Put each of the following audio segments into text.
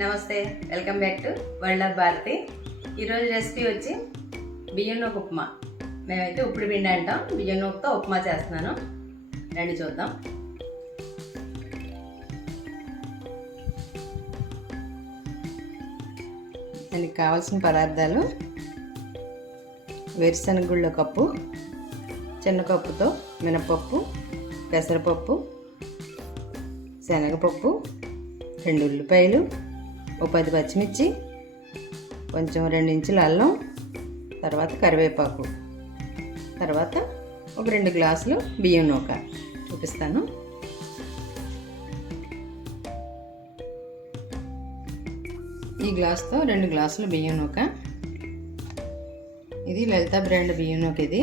నమస్తే welcome back to world of Bharati. ఈరోజు recipe వచ్చి బియ్యం నూక ఉప్మా. మేమైతే ఉప్పుడు పిండి అంటాం బియ్యం నూకతో ఉప్మా చేస్తున్నాను. రండి చూద్దాం. దానికి కావాల్సిన పదార్థాలు వేరుశనగుళ్ళ కప్పు చిన్న కప్పుతో మినపప్పు పెసరపప్పు శనగపప్పు రెండు ఉల్లిపాయలు ఒక పది పచ్చిమిర్చి కొంచెం రెండు ఇంచుల అల్లం తర్వాత కరివేపాకు. తర్వాత ఒక రెండు గ్లాసులు బియ్యం నూక చూపిస్తాను. ఈ గ్లాస్తో రెండు గ్లాసులు బియ్యం నూక. ఇది లలిత బ్రాండ్ బియ్యం నూక ఇది.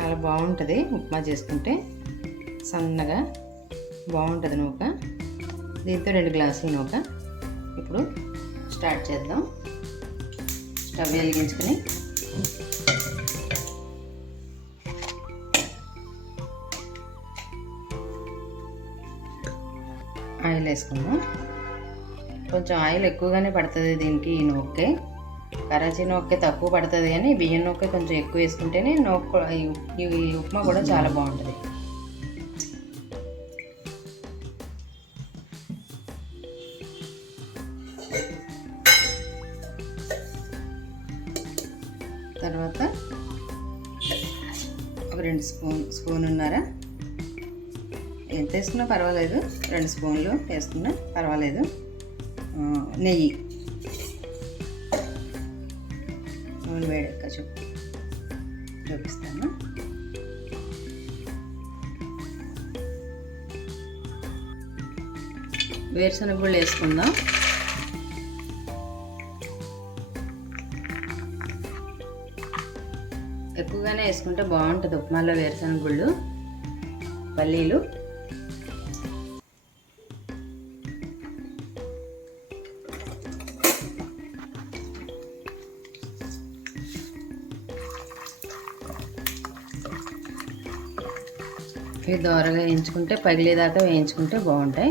చాలా బాగుంటుంది ఉప్మా చేసుకుంటే. సన్నగా బాగుంటుంది నూక. దీంతో రెండు గ్లాసుల నూక. ఇప్పుడు స్టార్ట్ చేద్దాం. స్టవ్ వెలిగించుకొని. ఆయిల్ వేసుకుందాం. కొంచెం ఆయిల్ ఎక్కువగానే పడుతుంది దీనికి ఈ నూకే కరాచీ నూకే తక్కువ పడుతుంది కానీ బియ్యం నూకే కొంచెం ఎక్కువ వేసుకుంటేనే నూక ఈ ఉప్మా కూడా చాలా బాగుంటుంది. ఒక రెండు స్పూన్ స్పూన్ ఉన్నారా ఎంత వేసుకున్నా పర్వాలేదు. రెండు స్పూన్లు వేసుకున్నా పర్వాలేదు. నెయ్యి. నూనె వేడెక్క చూపు చూపిస్తాను. వేరుశనగ గుళ్ళు వేసుకుందాం. ఎక్కువగానే వేసుకుంటే బాగుంటుంది. ఉప్మాలో వేరుశనగ గుళ్ళు పల్లీలు. ఇవి దోరగా వేయించుకుంటే పగిలేదాకా వేయించుకుంటే బాగుంటాయి.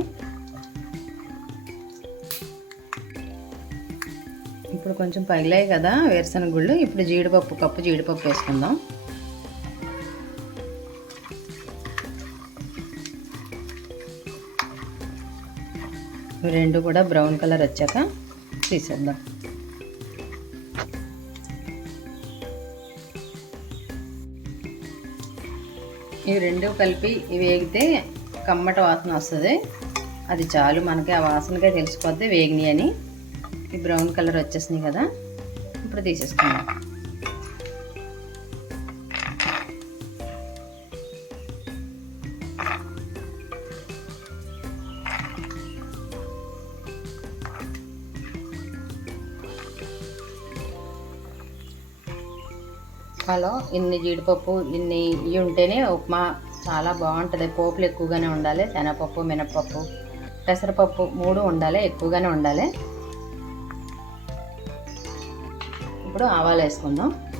కొంచెం పగిలాయి కదా వేరుశనగ గుళ్ళు ఇప్పుడు జీడిపప్పు కప్పు జీడిపప్పు వేసుకుందాం. రెండు కూడా బ్రౌన్ కలర్ వచ్చాక తీసేద్దాం. ఇవి రెండు కలిపి వేగితే కమ్మట వాసన వస్తుంది. అది చాలు మనకి ఆ వాసనకే తెలిసిపోద్ది వేగినాయి అని. ఈ బ్రౌన్ కలర్ వచ్చేసినాయి కదా ఇప్పుడు తీసేసుకుందాం. హలో ఇన్ని జీడిపప్పు ఇన్ని ఇవి ఉంటేనే ఉప్మా చాలా బాగుంటుంది. పోపులు ఎక్కువగానే ఉండాలి శనగపప్పు మినపప్పు పెసరపప్పు మూడు ఉండాలి ఎక్కువగానే ఉండాలి. ఇప్పుడు ఆవాలు వేసుకుందాం.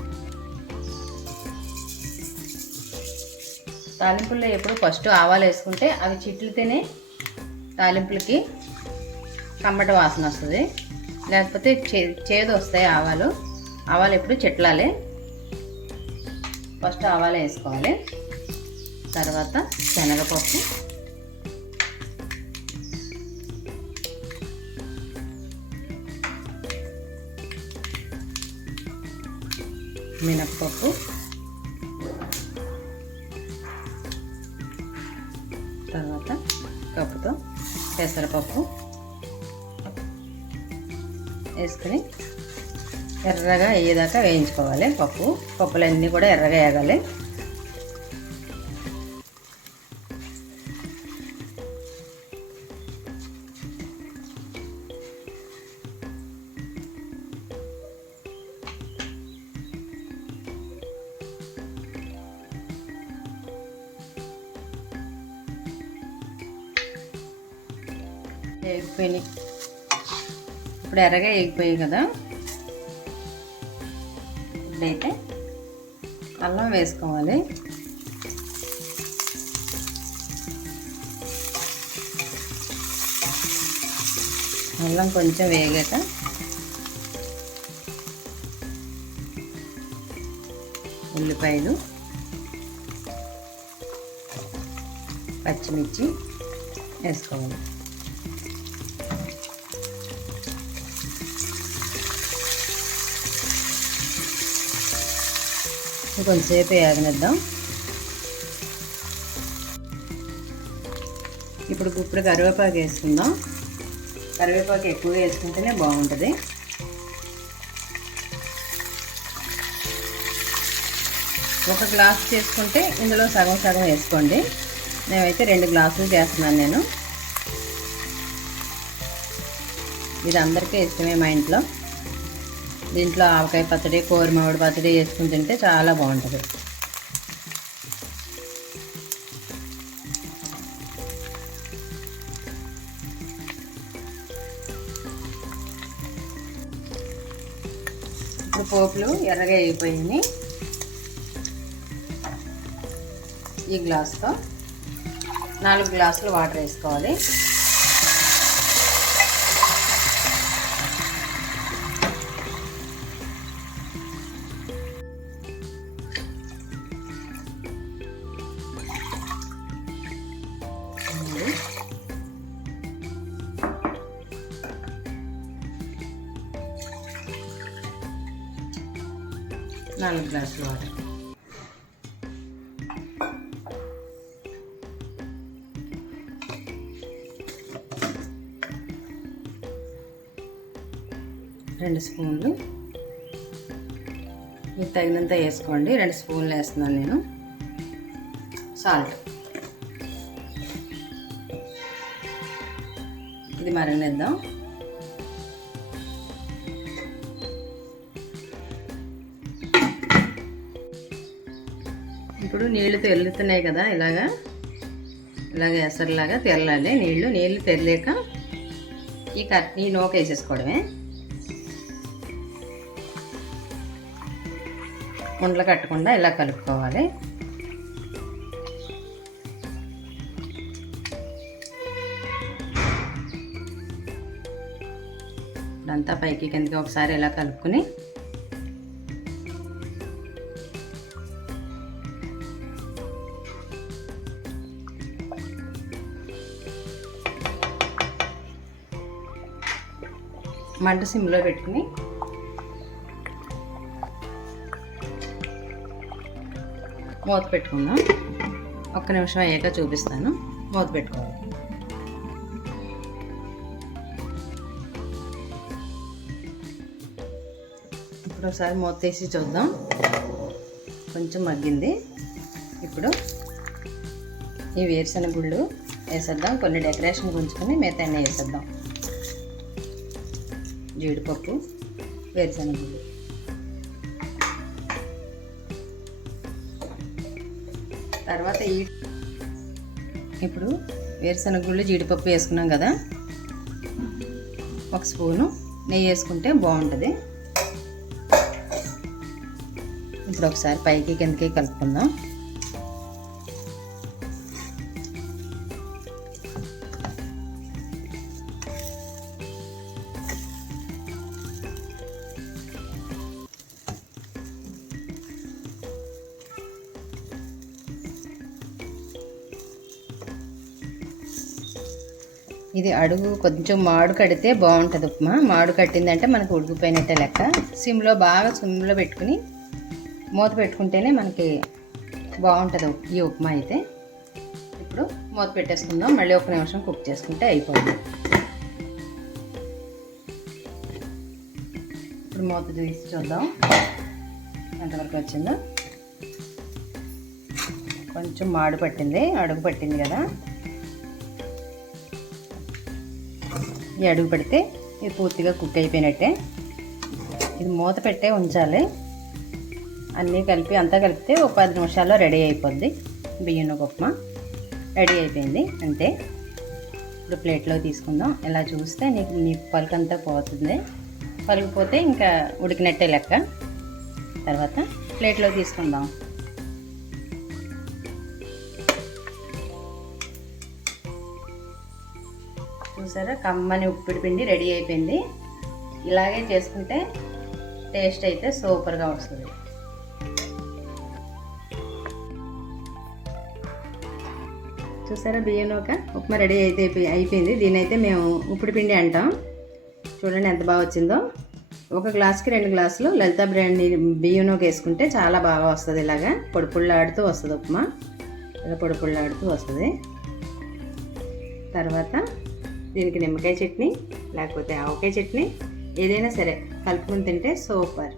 తాలింపుల్లో ఎప్పుడు ఫస్ట్ ఆవాలు వేసుకుంటే అవి చిట్లితేనే తాలింపులకి కమ్మట వాసన వస్తుంది. లేకపోతే చే చేదు వస్తాయి ఆవాలు. ఆవాలు ఎప్పుడు చిట్లాలి. ఫస్ట్ ఆవాలు వేసుకోవాలి. తర్వాత శనగపప్పు. మినప్పప్పు. తర్వాత కప్పుతో పెసరపప్పు వేసుకొని ఎర్రగా అయ్యేదాకా వేయించుకోవాలి పప్పు. పప్పులన్నీ కూడా ఎర్రగా వేగాలి వేగిపోయినాయి ఇప్పుడు ఎర్రగా వేగిపోయాయి కదా. ఇప్పుడైతే అల్లం వేసుకోవాలి. అల్లం కొంచెం వేగాక ఉల్లిపాయలు పచ్చిమిర్చి వేసుకోవాలి. కొంచెంసేపు వేగనిద్దాం ఇప్పుడు ఇప్పుడు కరివేపాకు వేసుకుందాం. కరివేపాకు ఎక్కువ వేసుకుంటేనే బాగుంటుంది. ఒక గ్లాస్ చేసుకుంటే ఇందులో సగం సగం వేసుకోండి. నేనైతే రెండు గ్లాసులు చేస్తున్నాను నేను. ఇది అందరికీ ఇష్టమే మా ఇంట్లో. దీంట్లో ఆవకాయ పచ్చడి కోరిమావిడి పచ్చడి వేసుకుని తింటే చాలా బాగుంటుంది. ఇప్పుడు పోపులు ఎర్రగా అయిపోయింది ఈ గ్లాస్తో నాలుగు గ్లాసులు వాటర్ వేసుకోవాలి. నాలుగు గ్లాసులు వాటర్. రెండు స్పూన్లు. మీకు తగినంత వేసుకోండి. రెండు స్పూన్లు వేస్తున్నాను నేను. సాల్ట్. ఇది మరణిద్దాం ఇప్పుడు నీళ్ళు తెల్లుతున్నాయి కదా ఇలాగా. ఇలాగ ఎసరులాగా తెల్లాలి నీళ్ళు నీళ్ళు తెరలేక ఈ కట్ ఈ నూక వేసేసుకోవడమే. ఉండలు కట్టకుండా ఇలా కలుపుకోవాలి. అంతా పైకి కిందకి ఒకసారి ఇలా కలుపుకుని మంట సిమ్లో పెట్టుకుని మూత పెట్టుకుందాం. ఒక్క నిమిషం అయ్యాక చూపిస్తాను. మూత పెట్టుకోవాలి. ఇప్పుడు ఒకసారి మూత తీసి చూద్దాం. కొంచెం మగ్గింది. ఇప్పుడు ఈ వేరుశనగ గుళ్ళు వేసేద్దాం. కొన్ని డెకరేషన్ ఉంచుకొని మిగతా వేసేద్దాం. జీడిపప్పు వేరుశనగ గుళ్ళు తర్వాత ఈ ఇప్పుడు వేరుశనగ గుళ్ళు జీడిపప్పు వేసుకున్నాం కదా. ఒక స్పూను నెయ్యి వేసుకుంటే బాగుంటుంది. ఇప్పుడు ఒకసారి పైకి కిందకి కలుపుకుందాం. ఇది అడుగు కొంచెం మాడు కడితే బాగుంటుంది ఉప్మా. మాడు కట్టిందంటే మనకు ఉడికిపోయినట్టే లెక్క. సిమ్లో బాగా సిమ్లో పెట్టుకుని మూత పెట్టుకుంటేనే మనకి బాగుంటుంది ఈ ఉప్మా అయితే. ఇప్పుడు మూత పెట్టేసుకుందాం. మళ్ళీ ఒక నిమిషం కుక్ చేసుకుంటే అయిపోతుంది. ఇప్పుడు మూత తీసి చూద్దాం. ఎంతవరకు వచ్చిందో. కొంచెం మాడు పట్టింది. అడుగు పట్టింది కదా. ఈ అడుగు పెడితే ఇది పూర్తిగా కుక్ అయిపోయినట్టే. ఇది మూత పెట్టే ఉంచాలి. అన్నీ కలిపి అంతా కలిపితే ఒక పది నిమిషాల్లో రెడీ అయిపోద్ది బియ్యం ఉప్మా. రెడీ అయిపోయింది అంతే. ఇప్పుడు ప్లేట్లో తీసుకుందాం. ఇలా చూస్తే నీకు నీ పలుకంతా పోతుంది. పలుకుపోతే ఇంకా ఉడికినట్టే లెక్క. తర్వాత ప్లేట్లో తీసుకుందాం. చూసారా? కమ్మని ఉప్పిడి పిండి రెడీ అయిపోయింది. ఇలాగే చేసుకుంటే టేస్ట్ అయితే సూపర్గా వస్తుంది. చూసారా బియ్యం ఒక ఉప్మా రెడీ అయితే అయిపోయింది. దీని అయితే మేము ఉప్పుడు పిండి అంటాం. చూడండి ఎంత బాగా వచ్చిందో. ఒక గ్లాస్కి రెండు గ్లాసులు లలిత బ్రాండ్ బియ్యం వేసుకుంటే చాలా బాగా వస్తుంది ఇలాగా. పొడి పుల్లాడుతూ వస్తుంది ఉప్మా. ఇలా పొడి పుల్లాడుతూ వస్తుంది. తర్వాత దీనికి నిమ్మకాయ చట్నీ లేకపోతే ఆవకాయ చట్నీ ఏదైనా సరే కలుపుకొని తింటే సూపర్.